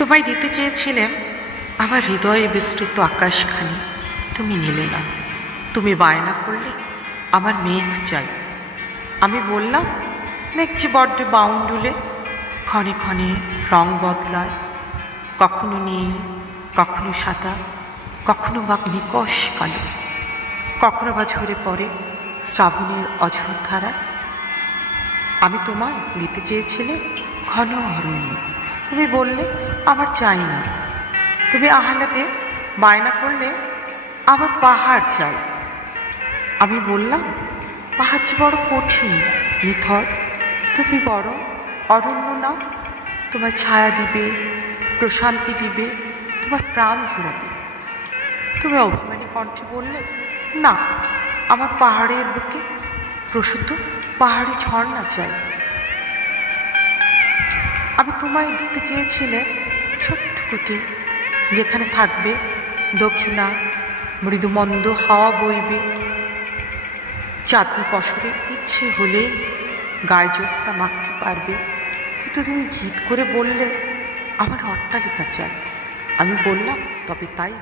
তোমায় দিতে চেয়েছিলেন আমার হৃদয়ে বিস্তৃত আকাশখানি, তুমি নিলে না। তুমি বায়না করলে আমার মেঘ চাই। আমি বললাম মেঘ যে বড্ড বাউন্ডুলে, ক্ষণে ক্ষণে রং বদলায়, কখনো নীল, কখনো সাদা, কখনো বা নিকষ কালো, কখনো বা ঝরে পড়ে শ্রাবণের অঝোর ধারায়। আমি তোমায় দিতে চেয়েছিলে ঘন অরণ্য, তুমি বললে আমার চাই না। তুমি আহ্লাদে বায়না করলে আমার পাহাড় চাই। আমি বললাম পাহাড় যে বড় কঠিন, নিথর, তুমি বড় অরণ্য নাও। তোমার ছায়া দিবে, প্রশান্তি দিবে, তোমার প্রাণ জুড়াবে। তুমি অভিমানী কণ্ঠে বললে না, আমার পাহাড়ের বুকে প্রসূত পাহাড়ি ঝর্ণা চাই। আমি তোমায় দিতে চেয়েছিলে ছোট্ট কুটির, যেখানে থাকবে দক্ষিণা, মৃদুমন্দ হাওয়া বইবে, চাঁদনি পশরে ইচ্ছে হলে গায়ে জোস্তা মাখতে পারবে। কিন্তু তুমি জিদ করে বললে আমার অট্টালিকা চাই। আমি বললাম তবে তাই